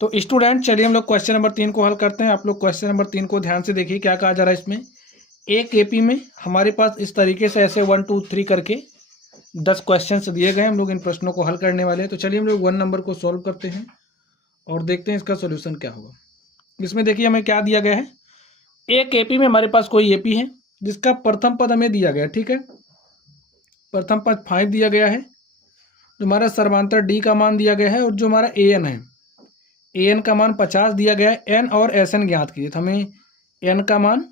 तो स्टूडेंट चलिए हम लोग क्वेश्चन नंबर 3 को हल करते हैं। आप लोग क्वेश्चन नंबर 3 को ध्यान से देखिए क्या कहा जा रहा है इसमें। एक एपी में हमारे पास इस तरीके से ऐसे 1 2 3 करके 10 क्वेश्चन दिए गए, हम लोग इन प्रश्नों को हल करने वाले हैं। तो चलिए हम लोग 1 नंबर को सॉल्व करते हैं और देखते हैं इसका सोल्यूशन क्या होगा। इसमें देखिए हमें क्या दिया गया है। एक एपी में हमारे पास कोई एपी है जिसका प्रथम पद हमें दिया गया, ठीक है। प्रथम पद 5 दिया गया है, जो हमारा सर्वांतर डी का मान दिया गया है, और जो हमारा ए एन है, ए एन का मान 50 दिया गया है। एन और एस एन ज्ञात कीजिए, तो हमें एन का मान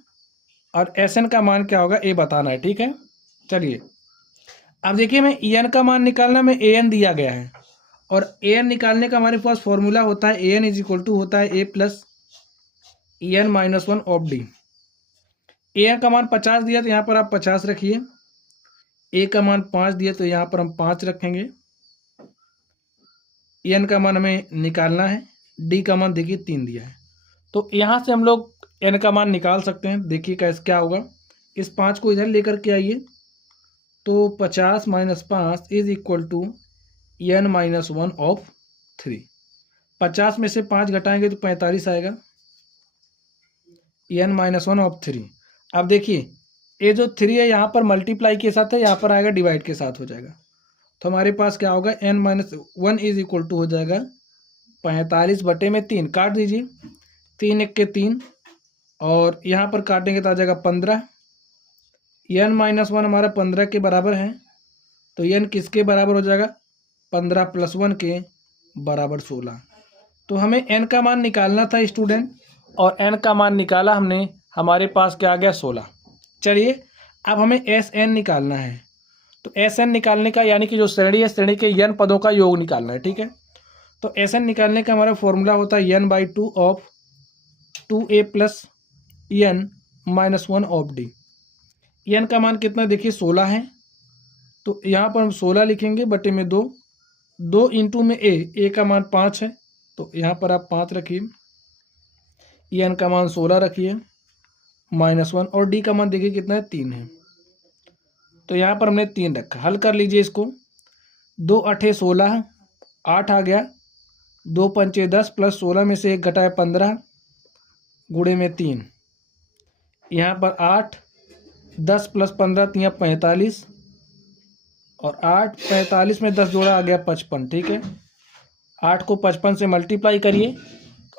और एस एन का मान क्या होगा ए बताना है, ठीक है। चलिए अब देखिए हमें ई एन का मान निकालना में ए एन दिया गया है, और ए एन निकालने का हमारे पास फॉर्मूला होता है A N is equal to होता है A plus E N minus 1 of D. A N का मान 50 दिया तो यहाँ पर आप 50 रखिए, ए का मान 5 दिया तो यहाँ पर हम 5 रखेंगे। ई एन का मान हमें निकालना है, डी का मान देखिए 3 दिया है, तो यहाँ से हम लोग एन का मान निकाल सकते हैं। देखिए कैसे क्या होगा, इस 5 को इधर लेकर के आइए, तो 50 minus 5 is equal to n minus 1 of 3। 50 में से 5 घटाएंगे तो 45 आएगा, एन माइनस 1 ऑफ 3। अब देखिए ये जो 3 है यहाँ पर मल्टीप्लाई के साथ है, यहाँ पर आएगा डिवाइड के साथ हो जाएगा, तो हमारे पास क्या होगा n minus 1 is equal to हो जाएगा 45 बटे में 3। काट दीजिए, 3 1 के 3, और यहाँ पर काटेंगे तो आ जाएगा 15। एन माइनस 1 हमारा 15 के बराबर है, तो एन किसके बराबर हो जाएगा 15 प्लस 1 के बराबर 16। तो हमें एन का मान निकालना था स्टूडेंट, और एन का मान निकाला हमने, हमारे पास क्या आ गया 16। चलिए अब हमें एस एन निकालना है, तो एस एन निकालने का यानी कि जो श्रेणी है, श्रेणी के एन पदों का योग निकालना है, ठीक है। तो एस एन निकालने का हमारा फॉर्मूला होता है n by 2 of 2a plus N minus 1 of d. एन का मान कितना देखिए 16 है, तो यहाँ पर हम 16 लिखेंगे बटे में 2, 2 इंटू में ए का मान 5 है, तो यहाँ पर आप 5 रखिए, एन का मान 16 रखिए माइनस 1, और डी का मान देखिए कितना है 3 है, तो यहाँ पर हमने 3 रखा। हल कर लीजिए इसको, 2 8 16, 8 आ गया, 2 पंचे 10 प्लस 16 में से 1 घटाए 15 गुणे में 3, यहाँ पर 8 10 प्लस 15 3 45, और 8 45 में 10 जोड़ा आ गया 55, ठीक है। 8 को 55 से मल्टीप्लाई करिए,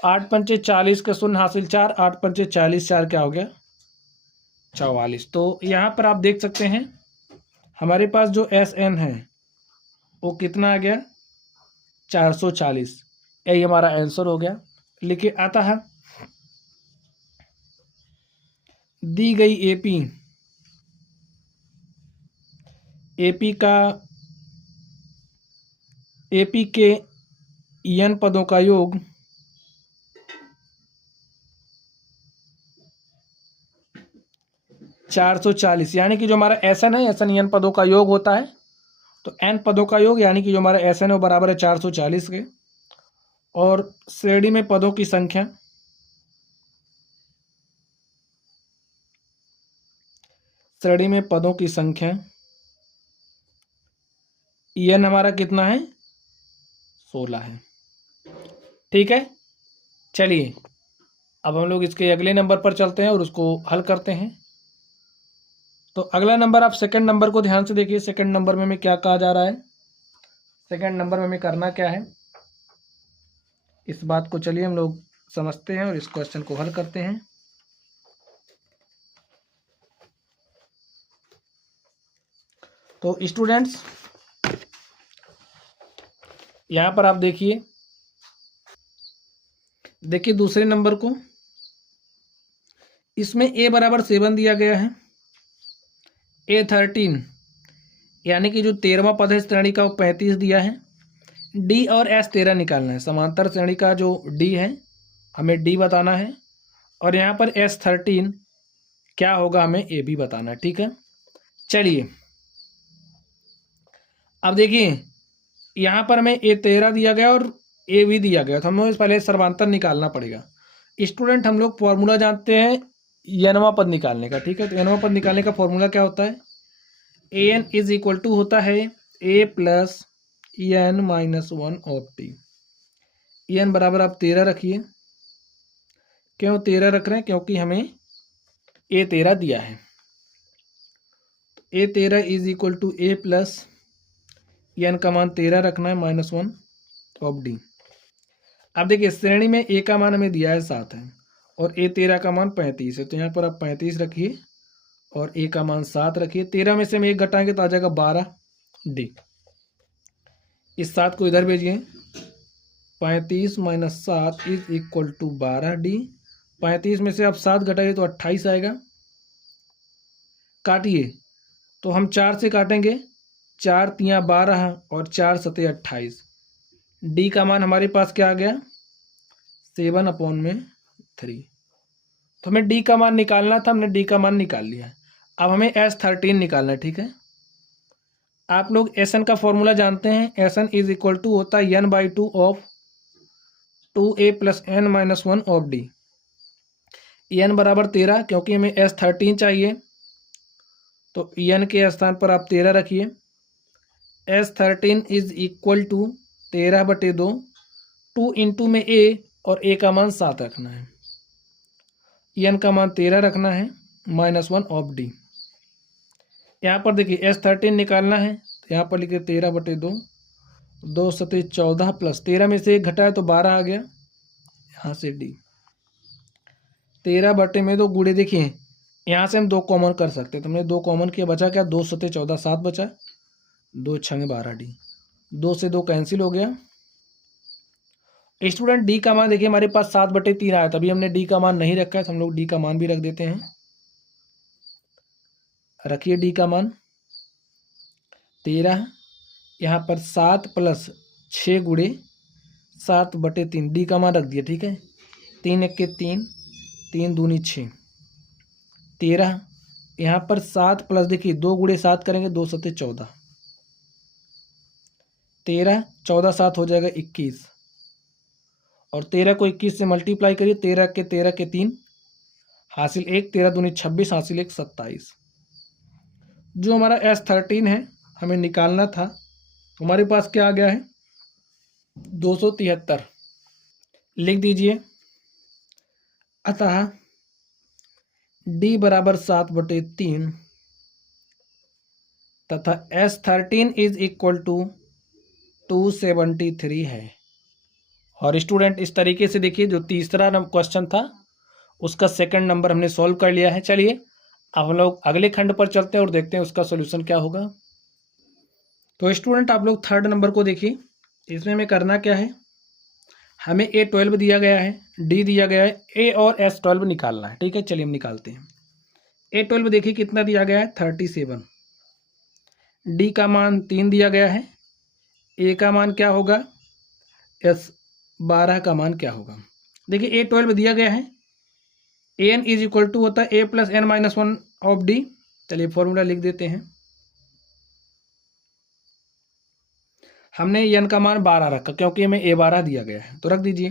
8 पंचे 40 के शून्य हासिल 4, 8 पंचे 40, 4 क्या हो गया 44। तो यहाँ पर आप देख सकते हैं हमारे पास जो एस एन है वो कितना आ गया 440। यही हमारा आंसर हो गया। लिखिए आता है दी गई एपी के एन पदों का योग 440, यानी कि जो हमारा एस एन है, एस एन एन पदों का योग होता है, तो एन पदों का योग यानी कि जो हमारा एस एन है वो बराबर है 440 के, और श्रेणी में पदों की संख्या एन हमारा कितना है 16 है, ठीक है। चलिए अब हम लोग इसके अगले नंबर पर चलते हैं और उसको हल करते हैं। तो अगला नंबर आप सेकंड नंबर को ध्यान से देखिए। सेकंड नंबर में हमें क्या कहा जा रहा है, सेकंड नंबर में हमें करना क्या है, इस बात को चलिए हम लोग समझते हैं और इस क्वेश्चन को हल करते हैं। तो स्टूडेंट्स यहाँ पर आप देखिए दूसरे नंबर को, इसमें a बराबर 7 दिया गया है, A13 यानी कि जो 13वां पद है श्रेणी का वो 35 दिया है, D और S 13 निकालना है। समांतर श्रेणी का जो D है हमें D बताना है, और यहाँ पर S13 क्या होगा हमें A भी बताना है, ठीक है। चलिए अब देखिए यहाँ पर हमें A13 दिया गया और A भी दिया गया, तो हम लोग पहले सर्वांतर निकालना पड़ेगा। स्टूडेंट हम लोग फॉर्मूला जानते हैं एनवां पद निकालने का, ठीक है। तो एनवां पद निकालने का फॉर्मूला क्या होता है, A N is equal to होता है A plus N minus 1 of T. N बराबर आप 13 रखिए। क्यों 13 रख रहे हैं? क्योंकि हमें ए 13 दिया है। A 13 is equal to a plus n का मान 13 रखना है -1 ऑफ डी। अब देखिए श्रेणी में ए का मान हमें दिया है 7 है और ए 13 का मान 35 है, तो यहाँ पर आप 35 रखिए और ए का मान 7 रखिए। 13 में से हम 1 घटाएंगे तो आ जाएगा 12 डी। इस 7 को इधर भेजिए। 35 - 7 इज इक्वल टू 12 डी। 35 में से आप 7 घटाइए तो 28 आएगा। काटिए तो हम 4 से काटेंगे, 4 तियाँ 12 और 4 सते 28। डी का मान हमारे पास क्या आ गया? 7/3। तो हमें डी का मान निकालना था, हमने डी का मान निकाल लिया। अब हमें S13 निकालना है, ठीक है। आप लोग एस एन का फॉर्मूला जानते हैं। S n is equal to होता है n/2 of 2a + n-1 of D. n बराबर 13, क्योंकि हमें S13 चाहिए तो n के स्थान पर आप 13 रखिए। S13 is equal to 13/2, 2 into में a और a का मान 7 रखना है, n का मान 13 रखना है -1 ऑफ डी। यहाँ पर देखिए S13 निकालना है तो यहाँ पर लिखिए 13/2, 2 सते 14 प्लस 13 में से 1 घटाए तो 12 आ गया। यहाँ से डी 13/2 गुणे, देखिए यहाँ से हम 2 कॉमन कर सकते हैं, तो हमने 2 कॉमन किया, बचा क्या? 2 सते 14, 7 बचा, 2 छंग 12 डी। 2 से 2 कैंसिल हो गया। स्टूडेंट डी का मान देखिए हमारे पास 7/3 आया, तभी हमने डी का मान नहीं रखा है, तो हम लोग डी का मान भी रख देते हैं। रखिए डी का मान 13, यहाँ पर 7 + 6 गुणे 7/3, डी का मान रख दिया, ठीक है। 3 × 1 = 3, 3 दूनी 6, 13। यहाँ पर 7 प्लस देखिए 2 गुणे 7 करेंगे, 2 सते 14, 13, 14 7 हो जाएगा 21, और 13 को 21 से मल्टीप्लाई करिए, 13 के 3 हासिल 1, 13 दूनी 26 हासिल 1 27। जो हमारा S13 है हमें निकालना था, हमारे पास क्या आ गया है? 273। लिख दीजिए। अतः डी बराबर 7/3 तथा S13 इज इक्वल टू 273 है। और स्टूडेंट इस तरीके से देखिए, जो तीसरा क्वेश्चन था उसका सेकंड नंबर हमने सॉल्व कर लिया है। चलिए अब हम लोग अगले खंड पर चलते हैं और देखते हैं उसका सॉल्यूशन क्या होगा। तो स्टूडेंट आप लोग थर्ड नंबर को देखिए। इसमें हमें करना क्या है? हमें A12 दिया गया है, D दिया गया है, A और S12 निकालना है, ठीक है। चलिए हम निकालते हैं। A12 देखिए कितना दिया गया है? 37। D का मान 3 दिया गया है। A का मान क्या होगा? S12 का मान क्या होगा? देखिए A12 दिया गया है, An इज इक्वल टू होता है A + n-1 ऑफ D। चलिए फॉर्मूला लिख देते हैं। हमने n का मान 12 रखा क्योंकि हमें A12 दिया गया है, तो रख दीजिए।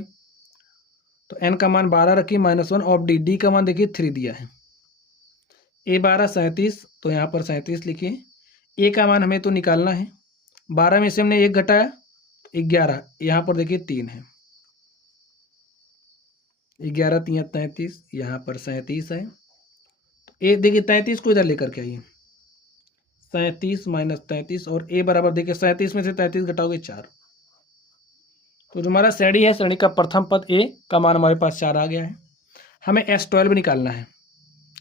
तो n का मान 12 रखिए -1 ऑफ D। D का मान देखिए 3 दिया है। A12 37, तो यहाँ पर 37 लिखिए। A का मान हमें तो निकालना है, 12 में से हमने 1 घटाया 11, यहाँ पर देखिए 3 है, 11 × 3 = 33, यहाँ पर 37 है। तो ए देखिए 33 को इधर लेकर के आइए, 37 - 33, और A बराबर देखिए 37 में से 33 घटाओगे 4। तो जो हमारा श्रेणी है, श्रेणी का प्रथम पद A का मान हमारे पास 4 आ गया है। हमें S12 निकालना है।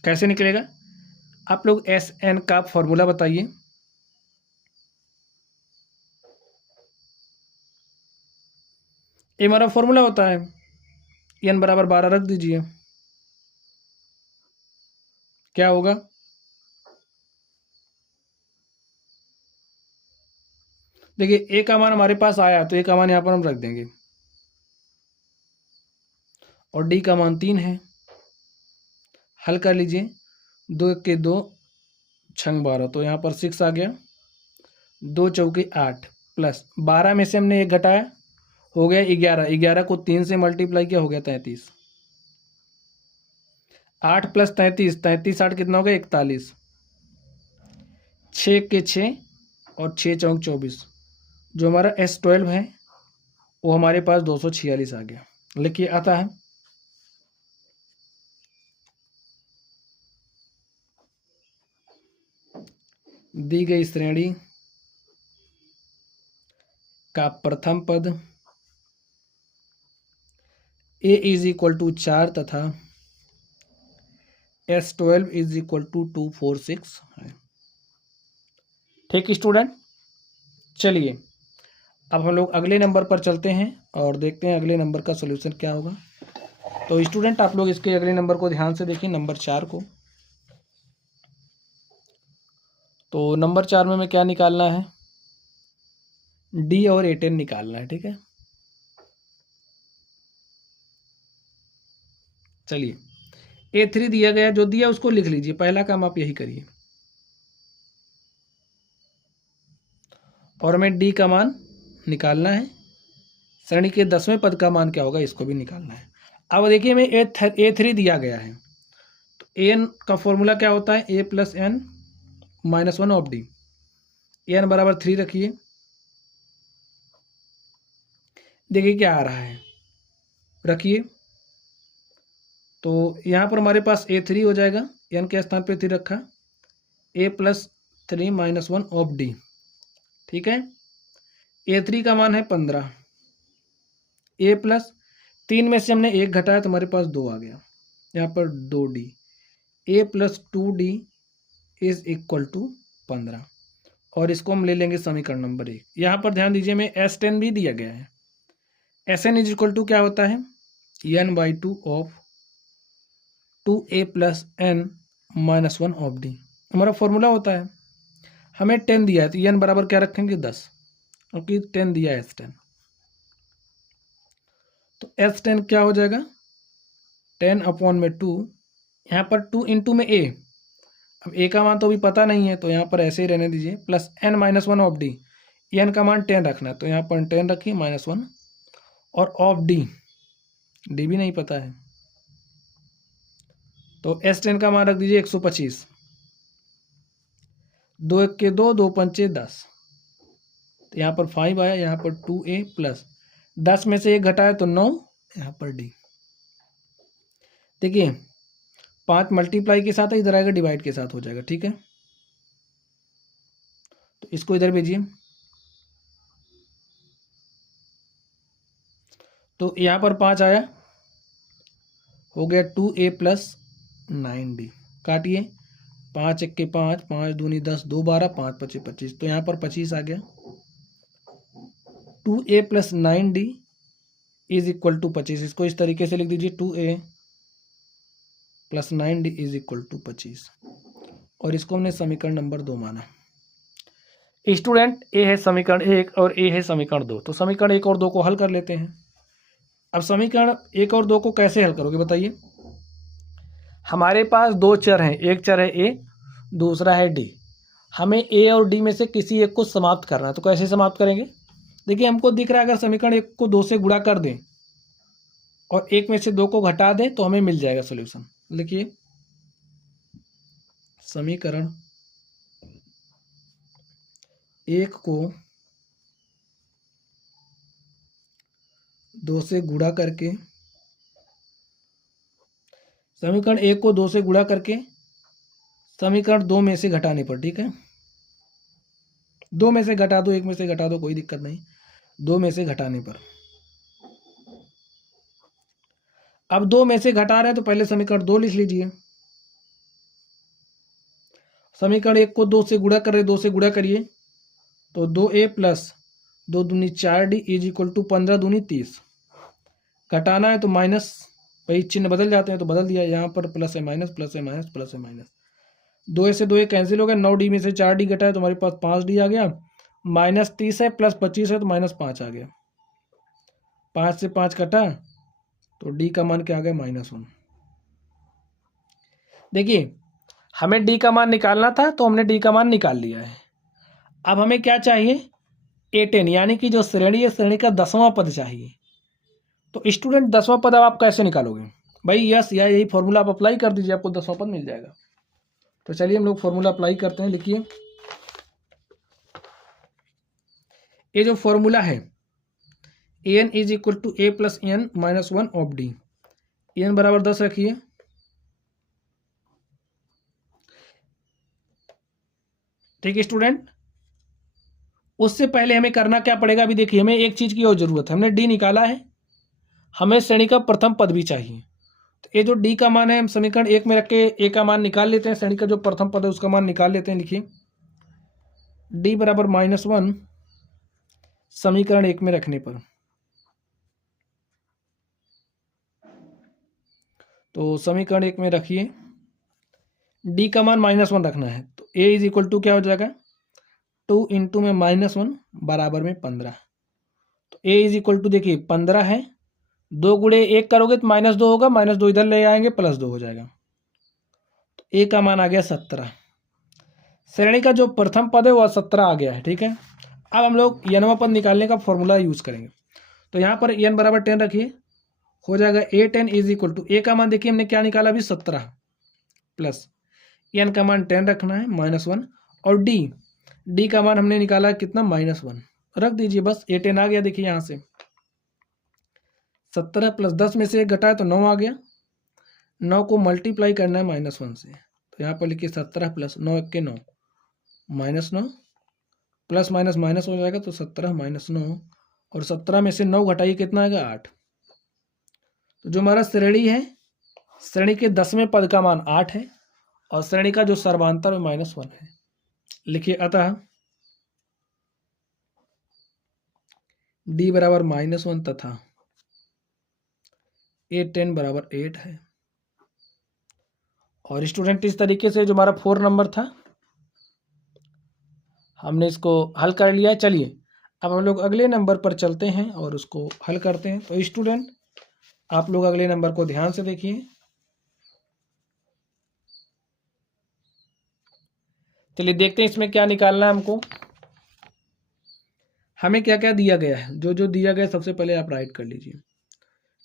कैसे निकलेगा? आप लोग SN का फॉर्मूला बताइए। ये हमारा फॉर्मूला होता है, n बराबर 12 रख दीजिए। क्या होगा? देखिए A का मान हमारे पास आया तो A का मान यहाँ पर हम रख देंगे, और D का मान 3 है। हल कर लीजिए, 2 × 2 = 12, तो यहाँ पर 6 आ गया। 2 × 4 = 8 प्लस 12 में से हमने 1 घटाया, हो गया 11, 11 को 3 से मल्टीप्लाई किया, हो गया 33। 8 + 33, 33 8 कितना हो गया? 41। 6 के 6 और 6 × 4 = 24। जो हमारा S12 है वो हमारे पास 246 आ गया। लिखिए आता है दी गई श्रेणी का प्रथम पद a इज इक्वल टू 4 तथा S12 इज इक्वल टू 246 है। ठीक स्टूडेंट, चलिए अब हम लोग अगले नंबर पर चलते हैं और देखते हैं अगले नंबर का सॉल्यूशन क्या होगा। तो स्टूडेंट आप लोग इसके अगले नंबर को ध्यान से देखिए, नंबर 4 को। तो नंबर 4 में हमें क्या निकालना है, D और A10 निकालना है। ठीक है, चलिए A3 दिया गया, जो दिया उसको लिख लीजिए, पहला काम आप यही करिए। और हमें D का मान निकालना है, श्रेणी के 10वें पद का मान क्या होगा इसको भी निकालना है। अब देखिए हमें A3 दिया गया है, तो AN का फॉर्मूला क्या होता है, A plus N minus 1 of D। AN बराबर 3 रखिए, देखिए क्या आ रहा है, रखिए। तो यहाँ पर हमारे पास A3 हो जाएगा, N के स्थान पे 3 रखा, A plus 3 minus 1 of D। ठीक है, A3 का मान है 15, A प्लस 3 में से हमने 1 घटाया तो हमारे पास 2 आ गया, यहाँ पर 2D। A plus 2D is equal to 15, और इसको हम ले लेंगे समीकरण नंबर 1। यहाँ पर ध्यान दीजिए हमें S10 भी दिया गया है। SN इज इक्वल टू क्या होता है, N/2 of 2A plus N minus 1 of D हमारा फॉर्मूला होता है। हमें 10 दिया है तो N बराबर क्या रखेंगे 10, क्योंकि 10 दिया है S10। तो S10 क्या हो जाएगा 10/2, यहाँ पर 2 इंटू में A, अब A का मान तो अभी पता नहीं है तो यहाँ पर ऐसे ही रहने दीजिए, plus N minus 1 of D। N का मान 10 रखना है तो यहाँ पर 10 रखिए माइनस 1, और ऑफ D, D भी नहीं पता है तो S10 का मान रख दीजिए 125। 2 1 के 2, 2 पंचे 10, तो यहाँ पर 5 आया, यहाँ पर 2A प्लस 10 में से 1 घटाया तो 9, यहाँ पर D। देखिए 5 मल्टीप्लाई के साथ है, इधर आएगा डिवाइड के साथ हो जाएगा। ठीक है, तो इसको इधर भेजिए, तो यहाँ पर 5 आया, हो गया 2A प्लस 9D। काटिए, 5 1 के 5, 5 दूनी 10, 2 12, 5 5 25, तो यहाँ पर 25 आ गया। 2A plus 9D is equal to 25, इसको इस तरीके से लिख दीजिए, 2A plus 9D is equal to 25, और इसको हमने समीकरण नंबर 2 माना। स्टूडेंट ए है समीकरण 1 और ए है समीकरण 2, तो समीकरण 1 और 2 को हल कर लेते हैं। अब समीकरण 1 और 2 को कैसे हल करोगे बताइए। हमारे पास 2 चर हैं, एक चर है ए, दूसरा है डी। हमें ए और डी में से किसी एक को समाप्त करना है, तो कैसे समाप्त करेंगे। देखिए हमको दिख रहा है अगर समीकरण 1 को 2 से गुणा कर दें और 1 में से 2 को घटा दें तो हमें मिल जाएगा सॉल्यूशन। लिखिए समीकरण 1 को 2 से गुणा करके, समीकरण 1 को 2 से गुणा करके समीकरण 2 में से घटाने पर, ठीक है 2 में से घटा दो, 1 में से घटा दो, कोई दिक्कत नहीं, 2 में से घटाने पर। अब 2 में से घटा रहे हैं तो पहले समीकरण 2 लिख लीजिए। समीकरण 1 को 2 से गुणा कर रहे, 2 से गुणा करिए तो 2A प्लस 2 दूनी 4D इज इक्वल टू 15 दूनी 30। घटाना है तो माइनस, वही चिन्ह बदल जाते हैं तो बदल दिया, यहाँ पर प्लस है माइनस, प्लस है माइनस, प्लस है माइनस, 2 से 2 कैंसिल हो गया, 9D में से 4D घटा है तो हमारे पास 5D आ गया, माइनस 30 है प्लस 25 है तो माइनस 5 आ गया, 5 से 5 कटा तो D का मान क्या आ गया -1। देखिए हमें D का मान निकालना था तो हमने D का मान निकाल लिया है। अब हमें क्या चाहिए, A10 यानी कि जो श्रेणी है, श्रेणी का 10वां पद चाहिए। तो स्टूडेंट 10वां पद अब आप कैसे निकालोगे भाई, यस या यही फॉर्मूला आप अप्लाई कर दीजिए, आपको 10वां पद मिल जाएगा। तो चलिए हम लोग फॉर्मूला अप्लाई करते हैं। लिखिए ये जो फॉर्मूला है n is equal to a plus N minus one of d. N बराबर 10 रखिए, ठीक है स्टूडेंट। उससे पहले हमें करना क्या पड़ेगा, अभी देखिए हमें एक चीज की और जरूरत है। हमने डी निकाला है, हमें श्रेणी का प्रथम पद भी चाहिए। तो ये जो डी का मान है हम समीकरण एक में रख के ए का मान निकाल लेते हैं, श्रेणी का जो प्रथम पद है उसका मान निकाल लेते हैं। लिखिए डी बराबर -1 समीकरण एक में रखने पर, तो समीकरण एक में रखिए डी का मान -1 रखना है। तो ए इज इक्वल टू क्या हो जाएगा, 2 इंटू में -1 बराबर में 15। तो ए इज इक्वल टू देखिए 15 है, 2 गुणे 1 करोगे तो -2 होगा, -2 इधर ले आएंगे +2 हो जाएगा। तो ए का मान आ गया 17। श्रेणी का जो प्रथम पद है वह 17 आ गया है, ठीक है। अब हम लोग एनवा पद निकालने का फॉर्मूला यूज करेंगे। तो यहाँ पर एन बराबर 10 रखिए, हो जाएगा ए 10 इज इक्वल टू ए का मान देखिए हमने क्या निकाला अभी 17 प्लस एन का मान 10 रखना है -1 और डी का मान हमने निकाला कितना -1 रख दीजिए, बस ए 10 आ गया। देखिए यहाँ से 17 + 10 में से 1 घटाए तो 9 आ गया, 9 को मल्टीप्लाई करना है -1 से। तो यहाँ पर लिखिए 17 + 9 = 9 -9 प्लस माइनस माइनस हो जाएगा, तो 17 - 9 और 17 में से 9 घटाइए कितना आएगा 8। तो जो हमारा श्रेणी है, श्रेणी के 10वें पद का मान 8 है और श्रेणी का जो सर्वांतर में -1 है। लिखिए अतः डी बराबर -1 तथा ए 10 बराबर 8 है। और स्टूडेंट इस तरीके से जो हमारा 4 नंबर था हमने इसको हल कर लिया है। चलिए अब हम लोग अगले नंबर पर चलते हैं और उसको हल करते हैं। तो स्टूडेंट आप लोग अगले नंबर को ध्यान से देखिए। चलिए देखते हैं इसमें क्या निकालना है हमको। हमें क्या क्या दिया गया है, जो जो दिया गया सबसे पहले आप राइट कर लीजिए।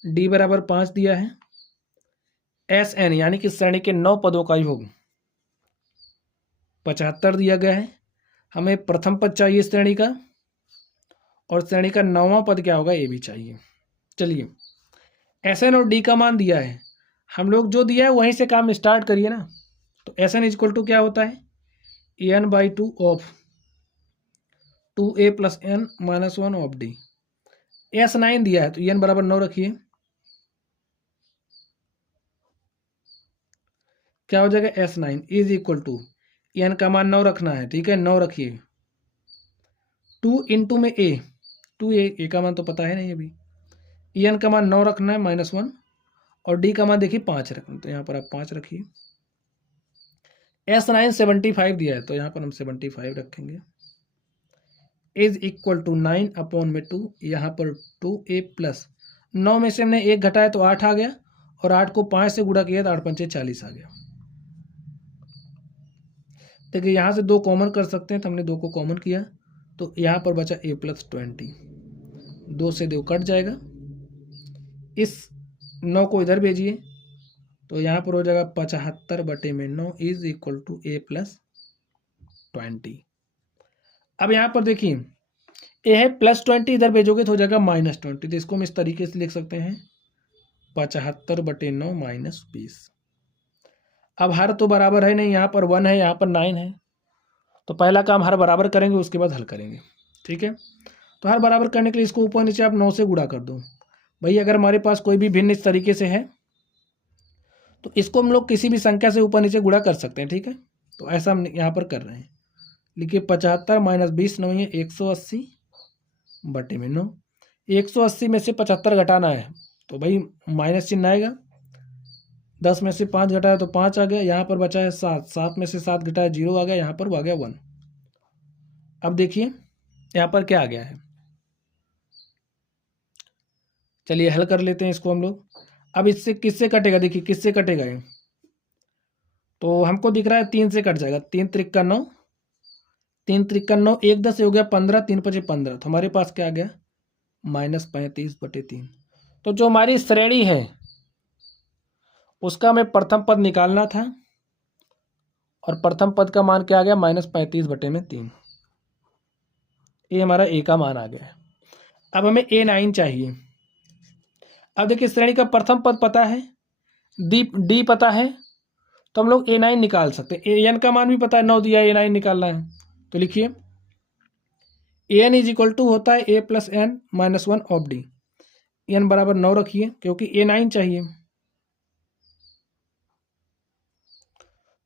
डी बराबर 5 दिया है, एस एन यानी कि श्रेणी के 9 पदों का योग 75 दिया गया है। हमें प्रथम पद चाहिए श्रेणी का, और श्रेणी का 9वां पद क्या होगा, ए भी चाहिए। चलिए एस एन और डी का मान दिया है, हम लोग जो दिया है वहीं से काम स्टार्ट करिए ना। तो एस एन इक्वल टू क्या होता है, n/2 of 2a + n - 1 of D. S9 दिया है तो n बराबर 9 रखिए, क्या हो जाएगा S9 is equal to n का मान 9 रखना है, ठीक है 9 रखिए। 2 इंटू में a, 2a का मान तो पता है नहीं अभी, n का मान 9 रखना है -1 और d का मान देखिए 5 रखना, तो यहाँ पर आप 5 रखिए। S9 75 दिया है तो यहाँ पर हम 75 रखेंगे, इज इक्वल टू 9/2, यहाँ पर 2a प्लस 9 में से हमने 1 घटाया तो 8 आ गया, और 8 को 5 से गुणा किया तो 8 × 5 = 40 आ गया। देखिए यहाँ से 2 कॉमन कर सकते हैं, तो हमने 2 को कॉमन किया तो यहाँ पर बचा a + 20, 2 से 2 कट जाएगा। इस 9 को इधर भेजिए तो यहाँ पर हो जाएगा 75/9 इज इक्वल टू a + 20। अब यहाँ पर देखिए ए है +20, इधर भेजोगे तो हो जाएगा -20, तो इसको हम इस तरीके से लिख सकते हैं 75/9 - 20। अब हर तो बराबर है नहीं, यहाँ पर 1 है यहाँ पर 9 है, तो पहला काम हर बराबर करेंगे उसके बाद हल करेंगे, ठीक है। तो हर बराबर करने के लिए इसको ऊपर नीचे आप 9 से गुणा कर दो। भाई अगर हमारे पास कोई भी भिन्न इस तरीके से है तो इसको हम लोग किसी भी संख्या से ऊपर नीचे गुणा कर सकते हैं, ठीक है। तो ऐसा हम यहाँ पर कर रहे हैं। लिखिए 75 - 20 9 है 180/9। 180 में से 75 घटाना है तो भाई माइनस चिन्ह आएगा, 10 में से 5 घटाया तो 5 आ गया, यहाँ पर बचा है 7, 7 में से 7 घटाया 0 आ गया, यहाँ पर आ गया 1। अब देखिए यहाँ पर क्या आ गया है, चलिए हल कर लेते हैं इसको हम लोग। अब इससे किससे कटेगा, देखिए किससे कटेगा ये, तो हमको दिख रहा है 3 से कट जाएगा, 3 × 3 = 9, 3 × 3 = 9, 1 10 हो गया 15, 3 × 5 = 15, तो हमारे पास क्या आ गया -35/3। तो जो हमारी श्रेणी है उसका हमें प्रथम पद निकालना था, और प्रथम पद का मान क्या आ गया -35/3, ये हमारा ए का मान आ गया है। अब हमें A9 चाहिए। अब देखिए श्रेणी का प्रथम पद पता है, डी पता है, तो हम लोग A9 निकाल सकते हैं। एन का मान भी पता है, 9 दिया है, A9 निकालना है। तो लिखिए एन इज इक्वल टू होता है A plus N minus 1 of d. N बराबर 9 रखिए क्योंकि A9 चाहिए।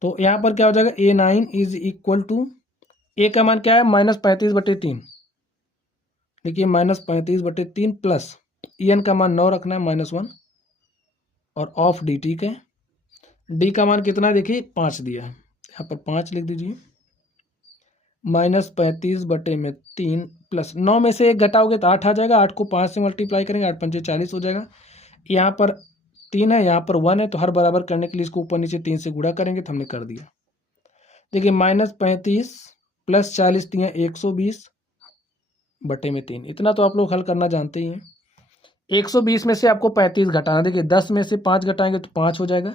तो यहाँ पर क्या हो जाएगा, A9 इज इक्वल टू, ए का मान क्या है -35/3, देखिए -35/3 प्लस एन का मान 9 रखना है -1 और ऑफ डी। ठीक है, डी का मान कितना है देखिए 5 दिया है, यहाँ पर 5 लिख दीजिए। -35/3 प्लस 9 में से 1 घटाओगे तो 8 आ जाएगा, 8 को 5 से मल्टीप्लाई करेंगे, 8 पंचे 40 हो जाएगा। यहाँ पर 3 है, यहाँ पर 1 है, तो हर बराबर करने के लिए इसको ऊपर नीचे 3 से गुणा करेंगे तो हमने कर दिया। देखिए -35 प्लस 40 दिए 120/3, इतना तो आप लोग हल करना जानते ही हैं। 120 में से आपको 35 घटाना, देखिए 10 में से 5 घटाएंगे तो 5 हो जाएगा।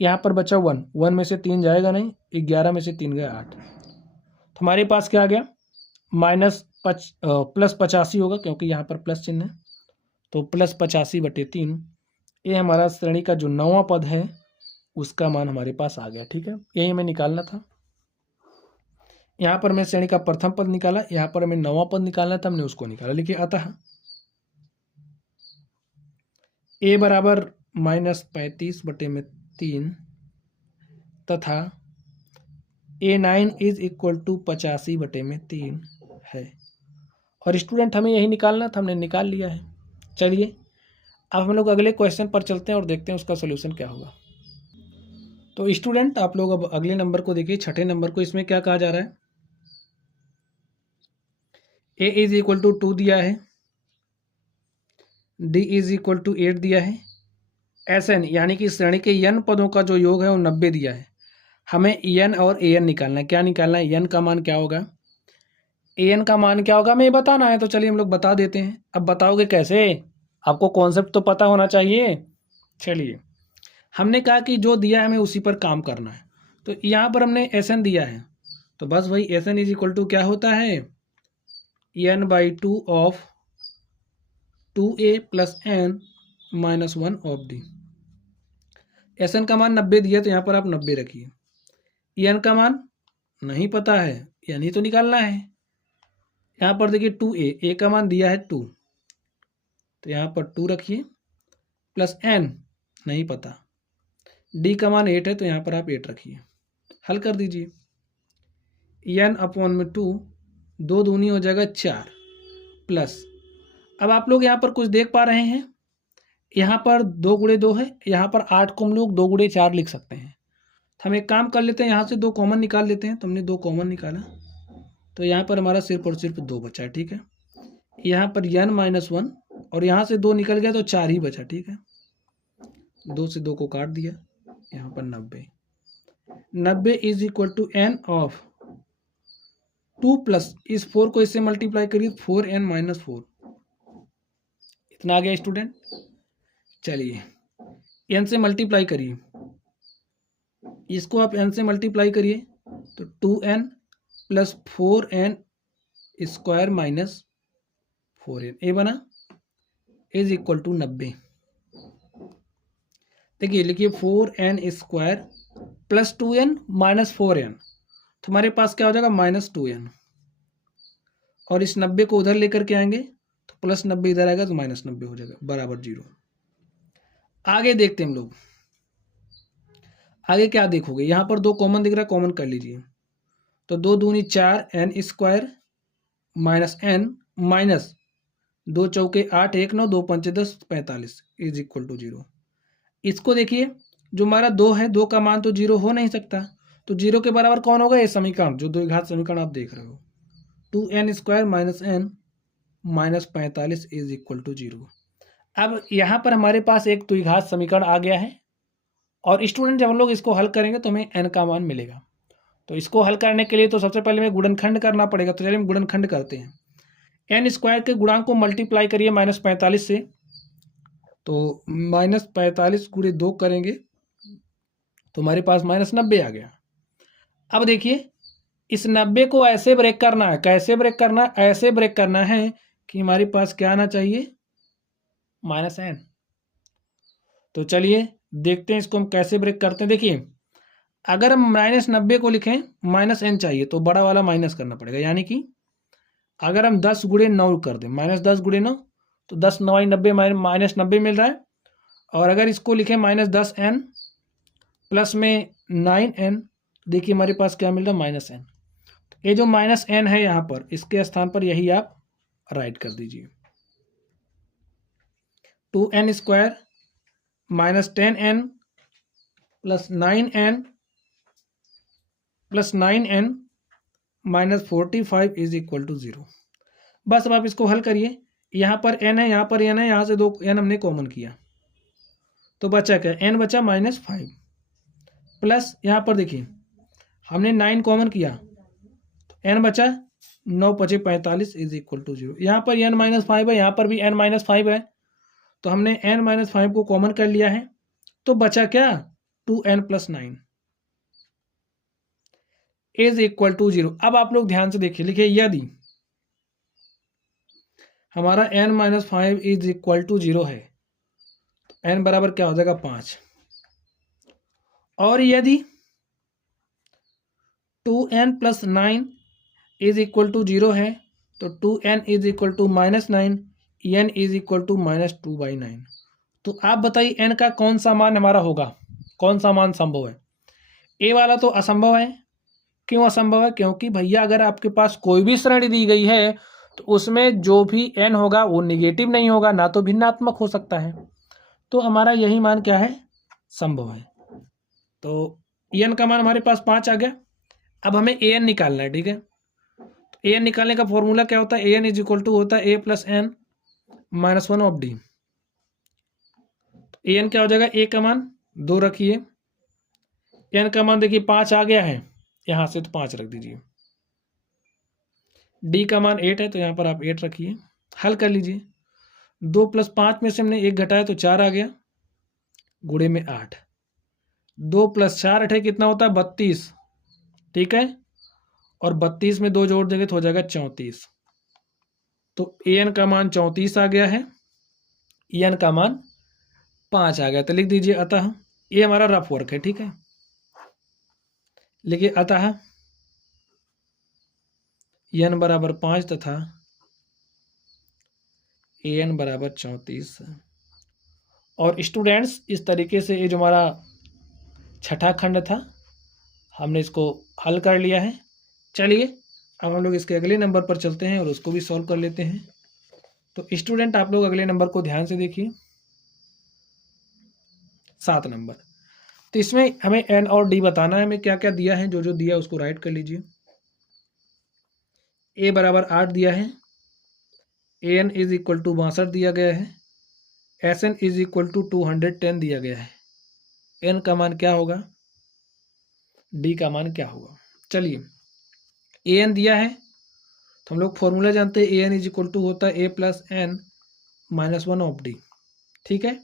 यहाँ पर बचा 1 में से 3 जाएगा नहीं, 11 में से 3 गया 8। तो हमारे पास क्या आ गया, प्लस 85 होगा क्योंकि यहाँ पर प्लस चिन्ह है, तो प्लस 85/3 ये हमारा श्रेणी का जो 9वां पद है उसका मान हमारे पास आ गया। ठीक है, यही हमें निकालना था। यहाँ पर मैं श्रेणी का प्रथम पद निकाला, यहाँ पर हमें 9वां पद निकालना था, हमने उसको निकाला। लिखिए अतः ए बराबर -35/3 तथा A9 इज इक्वल टू 85/3 है। और स्टूडेंट हमें यही निकालना था, हमने निकाल लिया है। चलिए अब हम लोग अगले क्वेश्चन पर चलते हैं और देखते हैं उसका सोल्यूशन क्या होगा। तो स्टूडेंट आप लोग अब अगले नंबर को देखिए, छठे नंबर को। इसमें क्या कहा जा रहा है, A इज इक्वल टू 2 दिया है, D इज इक्वल टू 8 दिया है, SN यानी कि श्रेणी के n पदों का जो योग है वो 90 दिया है। हमें EN और AN निकालना है। क्या निकालना है, एन का मान क्या होगा, AN का मान क्या होगा, हमें बताना है। तो चलिए हम लोग बता देते हैं। अब बताओगे कैसे, आपको कॉन्सेप्ट तो पता होना चाहिए। चलिए हमने कहा कि जो दिया है हमें उसी पर काम करना है। तो यहाँ पर हमने SN दिया है, तो बस वही SN इज इक्वल टू क्या होता है, n/2 of 2A plus n minus 1 of D। SN का मान 90 दिया तो यहाँ पर आप 90 रखिए। EN का मान नहीं पता है, यानी तो निकालना है। यहाँ पर देखिए 2A, A का मान दिया है 2, तो यहाँ पर 2 रखिए, प्लस n नहीं पता, D का मान 8 है तो यहाँ पर आप 8 रखिए। हल कर दीजिए, n/2, 2 दूनी हो जाएगा 4, प्लस अब आप लोग यहाँ पर कुछ देख पा रहे हैं, यहाँ पर 2 गुणे 2 है, यहाँ पर 8 को हम लोग 2 गुणे 4 लिख सकते हैं। तो हम एक काम कर लेते हैं, यहाँ से 2 कॉमन निकाल लेते हैं। तो हमने 2 कॉमन निकाला, तो यहाँ पर हमारा सिर्फ और सिर्फ 2 बचा। ठीक है, यहाँ पर n-1 और यहाँ से 2 निकल गया तो 4 ही बचा। ठीक है, 2 से 2 को काट दिया, यहाँ पर 90 is equal to n of 2 plus इस 4 को इससे मल्टीप्लाई करिए, 4n-4, इतना आ गया स्टूडेंट। चलिए n से मल्टीप्लाई करिए, इसको आप n से मल्टीप्लाई करिए तो 2n plus 4n square minus 4n, ये बना इज इक्वल टू 90। देखिए लिखिए 4n square plus 2n minus 4n, तो हमारे पास क्या हो जाएगा -2n, और इस 90 को उधर लेकर के आएंगे तो प्लस 90 इधर आएगा तो -90 हो जाएगा, बराबर 0। आगे देखते हैं हम लोग, आगे क्या देखोगे, यहाँ पर 2 कॉमन दिख रहा है, कॉमन कर लीजिए। तो 2 दूनी 4 n square minus n minus 2 चौके 8, 1 9, 2 पंचे 10, 45 इज इक्वल टू 0। इसको देखिए, जो हमारा 2 है, 2 का मान तो 0 हो नहीं सकता, तो 0 के बराबर कौन होगा, ये समीकरण जो द्विघात समीकरण आप देख रहे हो, 2n square minus n minus 45 is equal to 0। अब यहाँ पर हमारे पास एक द्विघात समीकरण आ गया है, और स्टूडेंट जब हम लोग इसको हल करेंगे तो हमें n का मान मिलेगा। तो इसको हल करने के लिए तो सबसे पहले हमें गुणनखंड करना पड़ेगा। तो चलिए हम गुणनखंड करते हैं। n स्क्वायर के गुणांक को मल्टीप्लाई करिए -45 से, तो -45 गुणे 2 करेंगे तो हमारे पास -90 आ गया। अब देखिए इस 90 को ऐसे ब्रेक करना है, कैसे ब्रेक करना है, ऐसे ब्रेक करना है कि हमारे पास क्या आना चाहिए, -n। तो चलिए देखते हैं इसको हम कैसे ब्रेक करते हैं। देखिए अगर हम -90 को लिखें, -n चाहिए तो बड़ा वाला माइनस करना पड़ेगा, यानी कि अगर हम 10 गुणे 9 कर दें, -10 गुणे 9 तो 10 9 90 -90 मिल रहा है। और अगर इसको लिखें -10n प्लस में 9n, देखिए हमारे पास क्या मिल रहा है, -n। ये जो -n है यहाँ पर, इसके स्थान पर यही आप राइट कर दीजिए। 2n square -10n plus 9n plus 9n -45 is equal to 0। बस अब आप इसको हल करिए। यहाँ पर n है, यहाँ पर n है, यहाँ से 2 n हमने कॉमन किया तो बचा क्या, n बचा -5 प्लस यहाँ पर देखिए हमने 9 कॉमन किया तो n बचा 9 पचे 45 इज इक्वल टू 0। यहाँ पर n -5 है, यहाँ पर भी n -5 है, तो हमने n -5 को कॉमन कर लिया है तो बचा क्या, 2n plus 9 is equal to 0। अब आप लोग ध्यान से देखिए, लिखिए यदि हमारा n -5 इज इक्वल टू 0 है तो n बराबर क्या हो जाएगा, 5। और यदि 2n plus 9 is equal to 0 है तो 2n is equal to -9, n is equal to -2/9। तो आप बताइए n का कौन सा मान हमारा होगा, कौन सा मान संभव है। ए वाला तो असंभव है। क्यों असंभव है, क्योंकि भैया अगर आपके पास कोई भी श्रेणी दी गई है तो उसमें जो भी n होगा वो निगेटिव नहीं होगा, ना तो भिन्नात्मक हो सकता है। तो हमारा यही मान क्या है, संभव है। तो n का मान हमारे पास 5 आ गया। अब हमें an निकालना है, ठीक है। तो an निकालने का फॉर्मूला क्या होता है, an इज इक्वल टू होता है a plus n minus 1 of D. an क्या हो जाएगा, a का मान 2 रखिए, n का मान देखिए 5 आ गया है यहाँ से, तो 5 रख दीजिए। d का मान 8 है तो यहाँ पर आप 8 रखिए, हल कर लीजिए। 2 + 5 में से हमने 1 घटाया तो 4 आ गया, गुणे में 8। 2 + 4 8 कितना होता है, 32, ठीक है। और 32 में 2 जोड़ देंगे तो हो जाएगा 34। तो an का मान 34 आ गया है, en का मान 5 आ गया। तो लिख दीजिए अतः, ये हमारा रफ वर्क है, ठीक है। लिखिए अतः n बराबर 5 तथा an बराबर 34। और स्टूडेंट्स इस तरीके से ये जो हमारा छठा खंड था हमने इसको हल कर लिया है। चलिए अब हम लोग इसके अगले नंबर पर चलते हैं और उसको भी सॉल्व कर लेते हैं। तो स्टूडेंट आप लोग अगले नंबर को ध्यान से देखिए, 7 नंबर। तो इसमें हमें n और d बताना है, हमें क्या क्या दिया है, जो जो दिया उसको राइट कर लीजिए। a बराबर 8 दिया है, an इज इक्वल टू 62 दिया गया है, sn इज इक्वल टू 210 दिया गया है। n का मान क्या होगा, d का मान क्या होगा। चलिए an दिया है तो हम लोग फॉर्मूला जानते हैं, an इज इक्वल टू होता है a plus n minus 1 of d, ठीक है।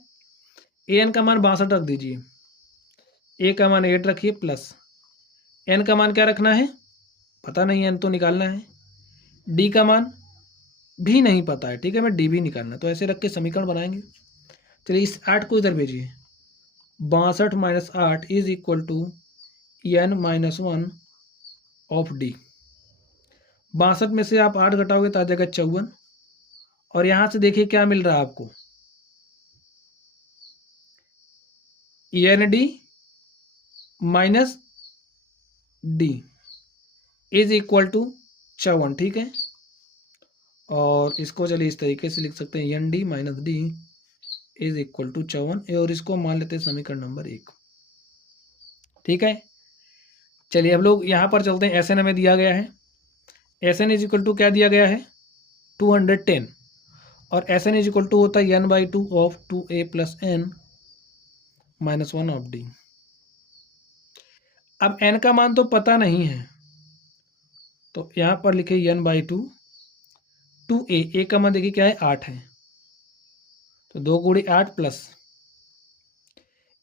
an का मान 62 रख दीजिए, a का मान 8 रखिए, प्लस n का मान क्या रखना है, पता नहीं, n तो निकालना है। d का मान भी नहीं पता है, ठीक है, मैं d भी निकालना है। तो ऐसे रख के समीकरण बनाएंगे। चलिए इस 8 को इधर भेजिए, 62 minus 8 is equal to n minus 1 of d। 62 में से आप 8 घटाओगे तो आ जाएगा 54। और यहाँ से देखिए क्या मिल रहा है आपको, ND minus D is equal to 54, ठीक है। और इसको चलिए इस तरीके से लिख सकते हैं, ND minus D is equal to 54, और इसको मान लेते हैं समीकरण नंबर 1, ठीक है। चलिए अब लोग यहाँ पर चलते हैं, SN हमें दिया गया है, SN इज इक्वल टू क्या दिया गया है, 210। और SN इज इक्वल टू होता है n/2 of 2a plus n minus 1 of d। अब n का मान तो पता नहीं है तो यहाँ पर लिखे n/2 2a, a का मान देखिए क्या है, 8 है, तो 2 गुणे 8 plus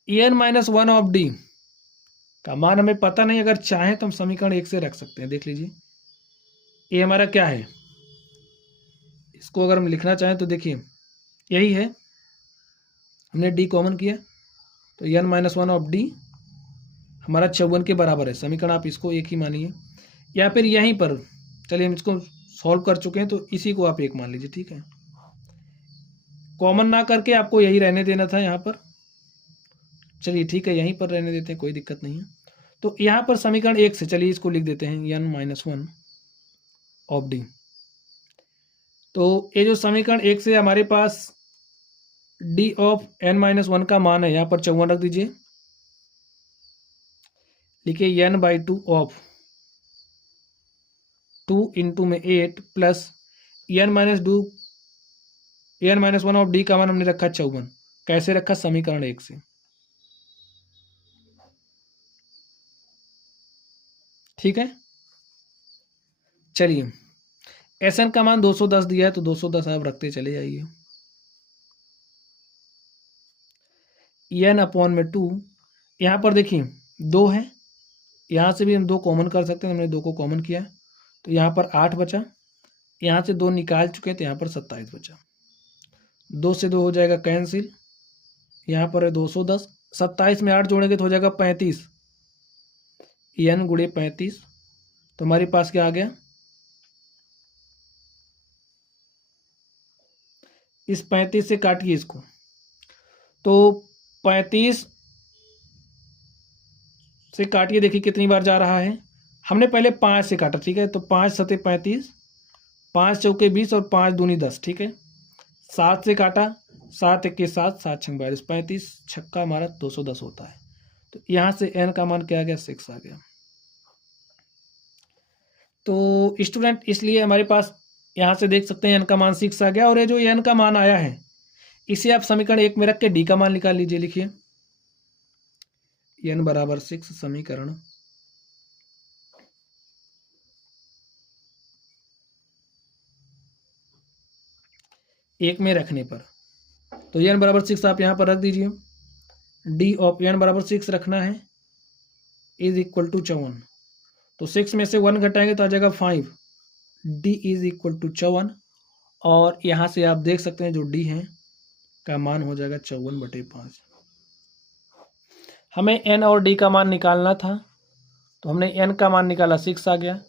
n minus 1 of d का मान हमें पता नहीं। अगर चाहें तो हम समीकरण 1 से रख सकते हैं, देख लीजिए। ए हमारा क्या है, इसको अगर हम लिखना चाहें तो देखिए यही है, हमने डी कॉमन किया तो n minus one of D हमारा 54 के बराबर है समीकरण, आप इसको एक ही मानिए, या फिर यहीं पर चलिए हम इसको सॉल्व कर चुके हैं तो इसी को आप एक मान लीजिए, ठीक है। कॉमन ना करके आपको यही रहने देना था यहाँ पर, चलिए ठीक है यहीं पर रहने देते हैं, कोई दिक्कत नहीं है। तो यहाँ पर समीकरण एक से चलिए इसको लिख देते हैं n minus one of D. तो ये जो समीकरण एक से हमारे पास D of n minus one का मान है, यहाँ पर 54 रख दीजिए, लिखिए n by two of 2 into में 8 plus n minus one of D का मान हमने रखा 54। कैसे रखा? समीकरण एक से, ठीक है। चलिए Sn का मान 210 दिया है तो 210 आप रखते चले जाइए, n अपॉन में 2, यहाँ पर देखिए 2 है, यहाँ से भी हम 2 कॉमन कर सकते हैं, हमने 2 को कॉमन किया तो यहाँ पर 8 बचा, यहाँ से 2 निकाल चुके हैं तो यहाँ पर 27 बचा, 2 से 2 हो जाएगा कैंसिल, यहाँ पर है 210, 27 में 8 जोड़ेंगे तो हो जाएगा 35, n गुणे 35, तो हमारे पास क्या आ गया, इस 35 से काटिए इसको, तो 35 से काटिए, देखिए कितनी बार जा रहा है, हमने पहले 5 से काटा, ठीक है। तो 5 सते 35, 5 चौके 20 और 5 दूनी 10, ठीक है। 7 से काटा, 7 इक्के 7, 7 छंग 42, 35 छक्का हमारा 210 होता है। तो यहाँ से n का मान क्या आ गया, 6 आ गया। तो स्टूडेंट इसलिए हमारे पास यहाँ से देख सकते हैं n का मान 6 आ गया, और ये जो n का मान आया है इसे आप समीकरण एक में रख के d का मान निकाल लीजिए, लिखिए n बराबर 6 समीकरण एक में रखने पर, तो n बराबर 6 आप यहाँ पर रख दीजिए, d ऑफ n बराबर 6 रखना है इज इक्वल टू 54, तो 6 में से 1 घटाएंगे तो आ जाएगा 5, d इज इक्वल टू 54, और यहाँ से आप देख सकते हैं जो d है का मान हो जाएगा 54/5। हमें n और d का मान निकालना था तो हमने n का मान निकाला 6 आ गया,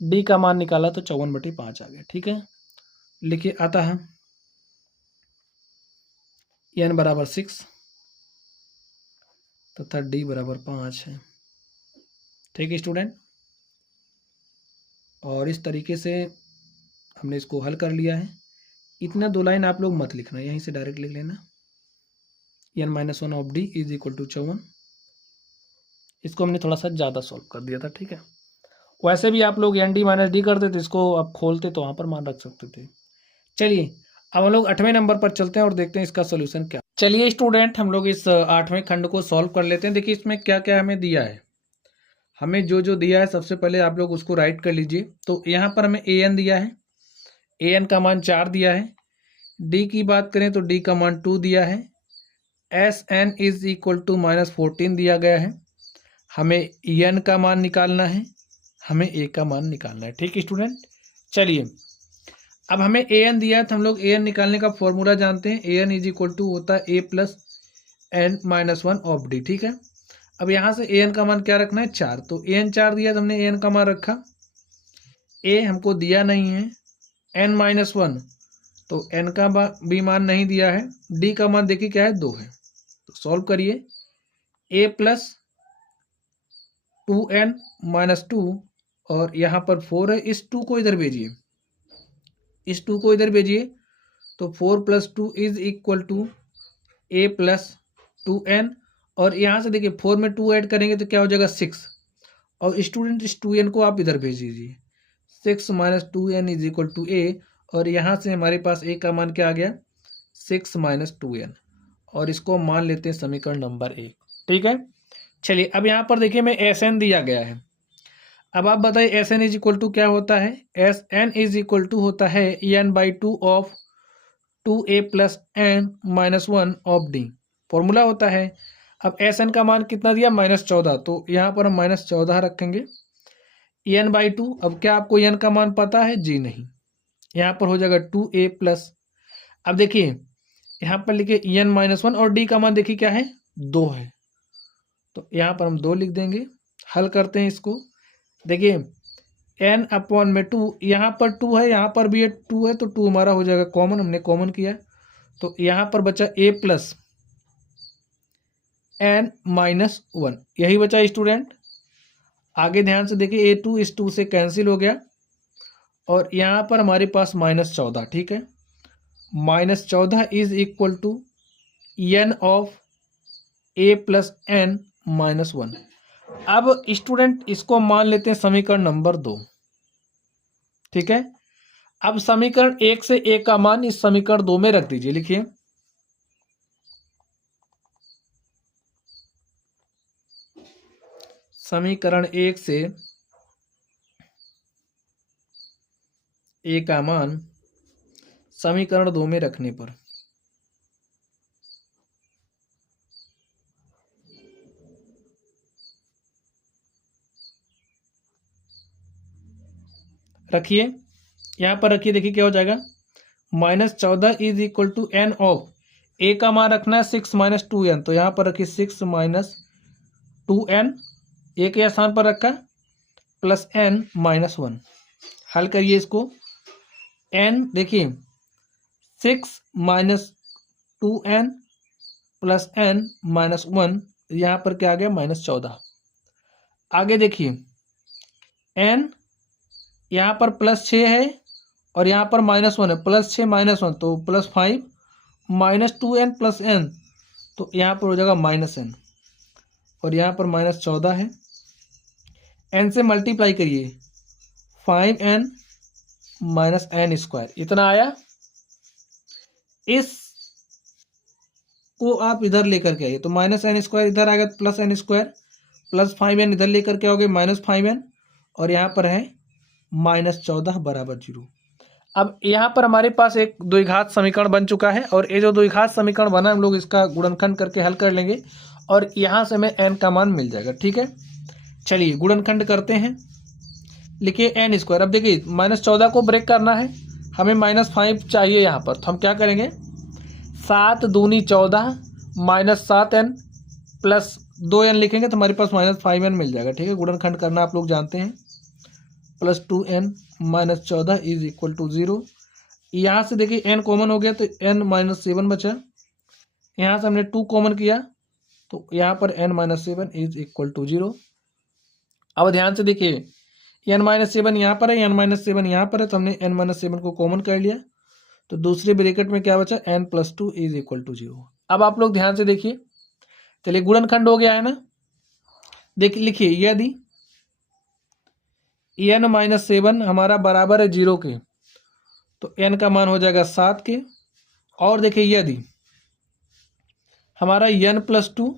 d का मान निकाला तो 54/5 आ गया, ठीक है। लिखिए आता है n बराबर 6 तथा d बराबर 5 है, ठीक है स्टूडेंट। और इस तरीके से हमने इसको हल कर लिया है। इतना 2 लाइन आप लोग मत लिखना, यहीं से डायरेक्ट लिख लेना, n minus one of d is equal to 54। इसको हमने थोड़ा सा ज़्यादा सॉल्व कर दिया था, ठीक है। वैसे भी आप लोग एन डी माइनस डी करते थे, इसको आप खोलते तो वहाँ पर मान रख सकते थे। चलिए अब हम लोग 8वें नंबर पर चलते हैं और देखते हैं इसका सोल्यूशन क्या। चलिए स्टूडेंट हम लोग इस 8वें खंड को सॉल्व कर लेते हैं। देखिए इसमें क्या क्या हमें दिया है, हमें जो जो दिया है सबसे पहले आप लोग उसको राइट कर लीजिए। तो यहाँ पर हमें ए एन दिया है, ए एन का मान 4 दिया है। डी की बात करें तो डी का मान 2 दिया है। S n is equal to -14 दिया गया है। हमें एन का मान निकालना है, हमें ए का मान निकालना है, ठीक है स्टूडेंट। चलिए अब हमें ए एन दिया है तो हम लोग ए एन निकालने का फॉर्मूला जानते हैं। A N is equal to होता है A plus N minus one of D, ठीक है। अब यहाँ से ए एन का मान क्या रखना है, 4, तो ए एन 4 दिया तो हमने ए एन का मान रखा। ए हमको दिया नहीं है, एन माइनस वन, तो एन का भी मान नहीं दिया है। डी का मान देखिए क्या है, 2 है, तो सॉल्व करिए। ए प्लस 2n माइनस 2 और यहाँ पर 4 है, इस 2 को इधर भेजिए, इस 2 को इधर भेजिए, तो 4 + 2 is equal to a plus 2n, और यहाँ से देखिए 4 में 2 ऐड करेंगे तो क्या हो जाएगा 6, और स्टूडेंट इस 2n को आप इधर भेज दीजिए, 6 - 2n इज इक्वल टू ए, और यहाँ से हमारे पास ए का मान क्या आ गया, 6 - 2n, और इसको मान लेते हैं समीकरण नंबर 1, ठीक है। चलिए अब यहाँ पर देखिए हमें एस एन दिया गया है। अब आप बताइए s n is equal to क्या होता है। S n is equal to होता है n/2 of 2a plus n minus 1 of d, formula होता है। अब एस एन का मान कितना दिया, -14, तो यहाँ पर हम -14 रखेंगे। n/2, अब क्या आपको n का मान पता है जी नहीं, यहाँ पर हो जाएगा 2a प्लस, अब देखिए यहाँ पर लिखे n-1 और d का मान देखिए क्या है 2 है, तो यहाँ पर हम 2 लिख देंगे। हल करते हैं इसको, देखिए n अपॉन में 2, यहाँ पर 2 है, यहाँ पर भी ये 2 है, तो 2 हमारा हो जाएगा कॉमन, हमने कॉमन किया, तो यहाँ पर बचा a प्लस n-1, यही बचा स्टूडेंट। आगे ध्यान से देखिए a2 इस 2 से कैंसिल हो गया, और यहाँ पर हमारे पास -14, ठीक है, -14 is equal to n of a plus n-1। अब स्टूडेंट इसको मान लेते हैं समीकरण नंबर 2, ठीक है। अब समीकरण 1 से a का मान इस समीकरण 2 में रख दीजिए, लिखिए समीकरण 1 से a का मान समीकरण 2 में रखने पर रखिए, यहाँ पर रखिए, देखिए क्या हो जाएगा, -14 is equal to n of a का मान रखना है 6 - 2n, तो यहाँ पर रखिए 6 - 2n, a के स्थान पर रखा, प्लस n-1। हल करिए इसको, n देखिए 6 - 2n प्लस n-1, यहाँ पर क्या आ गया -14। आगे देखिए n यहाँ पर +6 है और यहाँ पर -1 है, +6 -1 तो +5, -2n प्लस n, तो यहाँ पर हो जाएगा -n, और यहाँ पर -14 है, n से मल्टीप्लाई करिए, 5n - n², इतना आया। इस को आप इधर लेकर के आइए, तो -n² इधर आएगा, +n² प्लस 5n इधर लेकर के आओगे, -5n, और यहाँ पर है -14 बराबर 0। अब यहाँ पर हमारे पास एक द्विघात समीकरण बन चुका है, और ये जो द्विघात समीकरण बना हम लोग इसका गुणनखंड करके हल कर लेंगे, और यहाँ से हमें n का मान मिल जाएगा, ठीक है। चलिए गुणनखंड करते हैं, लिखिए n²। अब देखिए -14 को ब्रेक करना है, हमें -5 चाहिए यहाँ पर, तो हम क्या करेंगे, 7 दूनी 14 -7n प्लस 2n लिखेंगे तो हमारे पास -5n मिल जाएगा, ठीक है। गुणनखंड करना आप लोग जानते हैं, plus 2n -14 is equal to 0। यहाँ से देखिए n कॉमन हो गया तो n-7 बचा, यहाँ से हमने 2 कॉमन किया तो यहाँ पर n-7 इज इक्वल टू 0। अब ध्यान से देखिए n-7 यहाँ पर है, n-7 यहाँ पर है, तो हमने n-7 को कॉमन कर लिया, तो दूसरे ब्रैकेट में क्या बचा, n+2 इज इक्वल टू 0। अब आप लोग ध्यान से देखिए, चलिए गुणनखंड हो गया है ना, देखिए लिखिए यदि n-7 हमारा बराबर है 0 के, तो n का मान हो जाएगा 7 के, और देखिए यदि हमारा n+2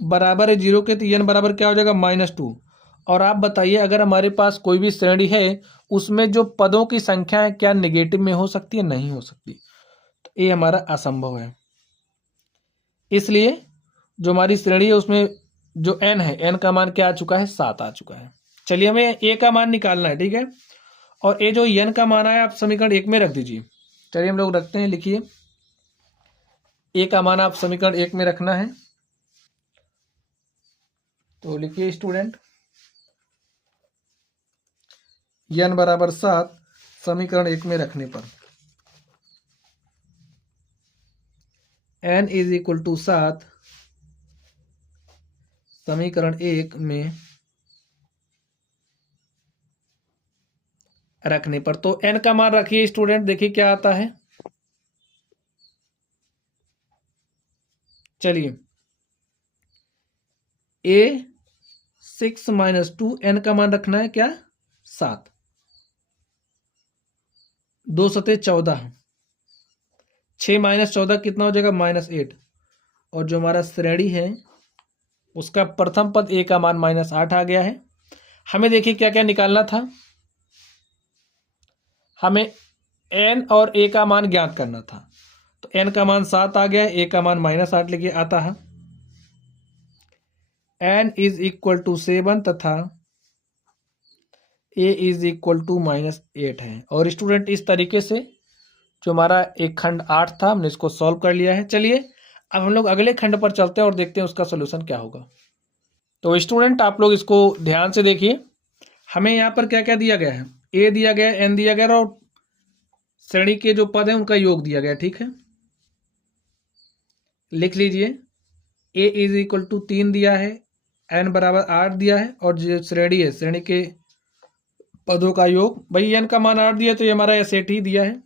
बराबर है 0 के, तो n बराबर क्या हो जाएगा, -2। और आप बताइए अगर हमारे पास कोई भी श्रेणी है उसमें जो पदों की संख्या है क्या नेगेटिव में हो सकती है, नहीं हो सकती, तो ये हमारा असंभव है। इसलिए जो हमारी श्रेणी है उसमें जो n है, n का मान क्या आ चुका है, 7 आ चुका है। चलिए हमें a का मान निकालना है, ठीक है, और ये जो n का मान है आप समीकरण 1 में रख दीजिए। चलिए हम लोग रखते हैं, लिखिए a का मान आप समीकरण 1 में रखना है, तो लिखिए स्टूडेंट n बराबर 7 समीकरण 1 में रखने पर n इज इक्वल टू 7 समीकरण 1 में रखने पर, तो n का मान रखिए स्टूडेंट, देखिए क्या आता है। चलिए a 6 - 2, n का मान रखना है क्या, 7, 2 सते 14, 6 - 14 कितना हो जाएगा, -8, और जो हमारा श्रेणी है उसका प्रथम पद a का मान -8 आ गया है। हमें देखिए क्या क्या निकालना था, हमें n और a का मान ज्ञात करना था, तो n का मान 7 आ गया, a का मान -8 लिखे आता है, n इज इक्वल टू 7 तथा ए इज इक्वल टू -8 है। और स्टूडेंट इस तरीके से जो हमारा एक खंड 8 था हमने इसको सॉल्व कर लिया है। चलिए अब हम लोग अगले खंड पर चलते हैं और देखते हैं उसका सोल्यूशन क्या होगा। तो स्टूडेंट आप लोग इसको ध्यान से देखिए, हमें यहाँ पर क्या क्या दिया गया है, ए दिया गया है, एन दिया गया है और श्रेणी के जो पद हैं उनका योग दिया गया है। ठीक है, लिख लीजिए ए इज इक्वल टू 3 दिया है, एन बराबर 8 दिया है और जो श्रेणी है श्रेणी के पदों का योग, भाई एन का मान 8 दिया तो ये हमारा एस8 ही दिया है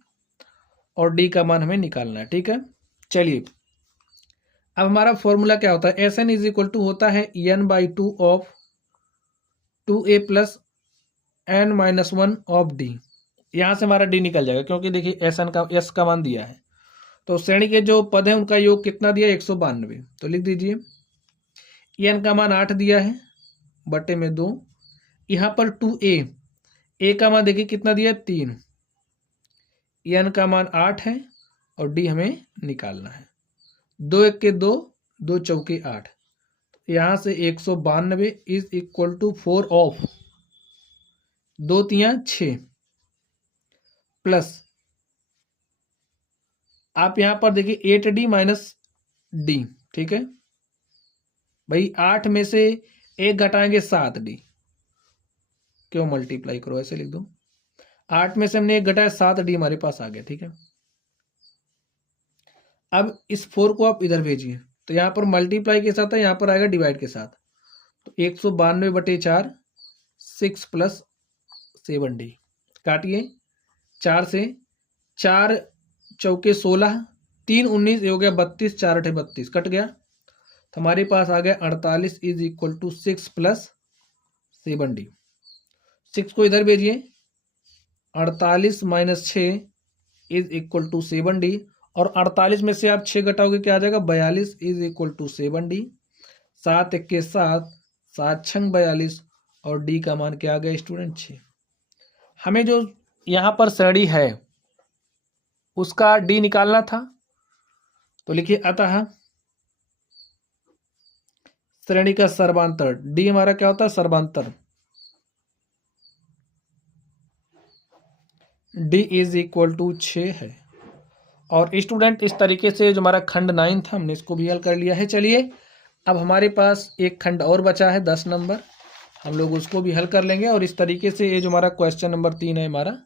और डी का मान हमें निकालना है। ठीक है, चलिए अब हमारा फॉर्मूला क्या होता है, s n is equal to होता है n/2 of 2a plus n-1 of D. यहाँ से हमारा डी निकल जाएगा क्योंकि देखिए एस का मान दिया है, तो श्रेणी के जो पद हैं उनका योग कितना दिया, 192। तो लिख दीजिए एन का मान 8 दिया है बटे में 2, यहाँ पर 2a, ए का मान देखिए कितना दिया है 3, एन का मान 8 है और डी हमें निकालना है। 2 1 के 2, 2 चौके 8, यहाँ से 192 इज इक्वल टू 4 ऑफ 2 तियां 6 प्लस आप यहाँ पर देखिए 8d माइनस डी। ठीक है भाई, 8 में से 1 घटाएंगे 7d, क्यों मल्टीप्लाई करो, ऐसे लिख दो। 8 में से हमने 1 घटाया 7d हमारे पास आ गया। ठीक है, अब इस 4 को आप इधर भेजिए तो यहाँ पर मल्टीप्लाई के साथ है, यहाँ पर आएगा डिवाइड के साथ। तो 192 बटे 4, 6 प्लस 7d, काटिए 4 से, 4 चौके 16, 3 19, ये हो गया 32, 4 8 32, कट गया तो हमारे पास आ गया 48 is equal to 6 plus 7d। 6 को इधर भेजिए, 48 minus 6 is equal to 7d और 48 में से आप 6 घटाओगे क्या आ जाएगा, 42 इज इक्वल टू 7d। 7 1 के 7, 7 6 42 और डी का मान क्या आ गया स्टूडेंट 6। हमें जो यहाँ पर श्रेणी है उसका डी निकालना था, तो लिखिए अतः श्रेणी का सर्वांतर, डी हमारा क्या होता है सर्वांतर, डी इज इक्वल टू 6 है। और स्टूडेंट इस तरीके से जो हमारा खंड 9 था हमने इसको भी हल कर लिया है। चलिए अब हमारे पास एक खंड और बचा है 10 नंबर, हम लोग उसको भी हल कर लेंगे और इस तरीके से ये जो हमारा क्वेश्चन नंबर 3 है हमारा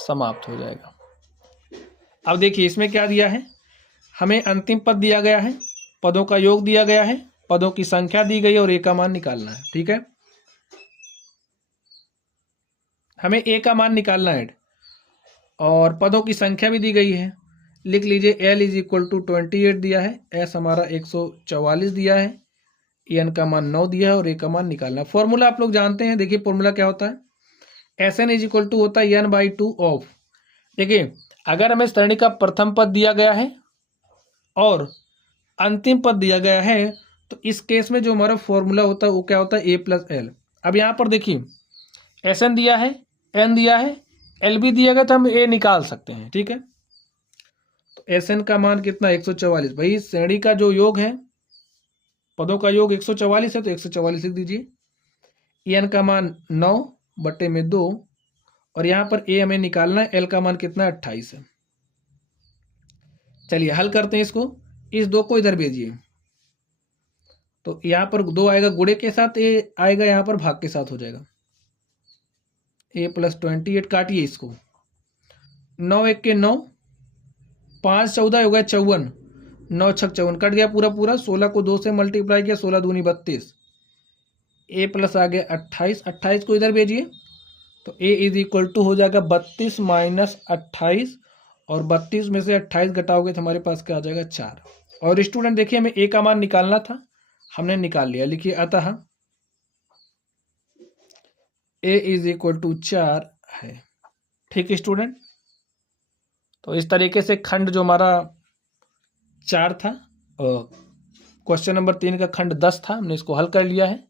समाप्त हो जाएगा। अब देखिए इसमें क्या दिया है, हमें अंतिम पद दिया गया है, पदों का योग दिया गया है, पदों की संख्या दी गई और ए का मान निकालना है। ठीक है, हमें ए का मान निकालना है और पदों की संख्या भी दी गई है। लिख लीजिए एल इज इक्वल टू 28 दिया है, एस हमारा 144 दिया है, एन का मान 9 दिया है और ए का मान निकालना है। फॉर्मूला आप लोग जानते हैं, देखिए फॉर्मूला क्या होता है, s n is equal to होता है n/2 ऑफ, देखिए अगर हमें श्रेणी का प्रथम पद दिया गया है और अंतिम पद दिया गया है तो इस केस में जो हमारा फॉर्मूला होता है वो क्या होता है ए प्लस एल। अब यहाँ पर देखिए एस एन दिया है, एन दिया है, एल भी दिया गया तो हम ए निकाल सकते हैं। ठीक है, तो एस एन का मान कितना 144, भाई श्रेणी का जो योग है पदों का योग 144 है तो 144 लिख दीजिए। एन का मान 9 बटे में 2 और यहाँ पर ए हमें निकालना है, एल का मान कितना 28 है। चलिए हल करते हैं इसको, इस 2 को इधर भेजिए तो यहाँ पर 2 आएगा गुणे के साथ, ए आएगा यहाँ पर भाग के साथ हो जाएगा, ए प्लस 28, काटिए इसको, 9 1 के 9, 5 14 हो गया 54, 9 6 54, कट गया पूरा पूरा, 16 को 2 से मल्टीप्लाई किया, 16 दूनी 32, ए प्लस आ गया 28, 28 को इधर भेजिए तो ए इज इक्वल टू हो जाएगा 32 माइनस 28 और 32 में से 28 घटाओगे तो हमारे पास क्या आ जाएगा 4। और स्टूडेंट देखिए हमें ए का मान निकालना था, हमने निकाल लिया। लिखिए अतः ए इज इक्वल टू 4 है। ठीक है स्टूडेंट, तो इस तरीके से खंड जो हमारा 4 था, क्वेश्चन नंबर 3 का खंड 10 था, हमने इसको हल कर लिया है।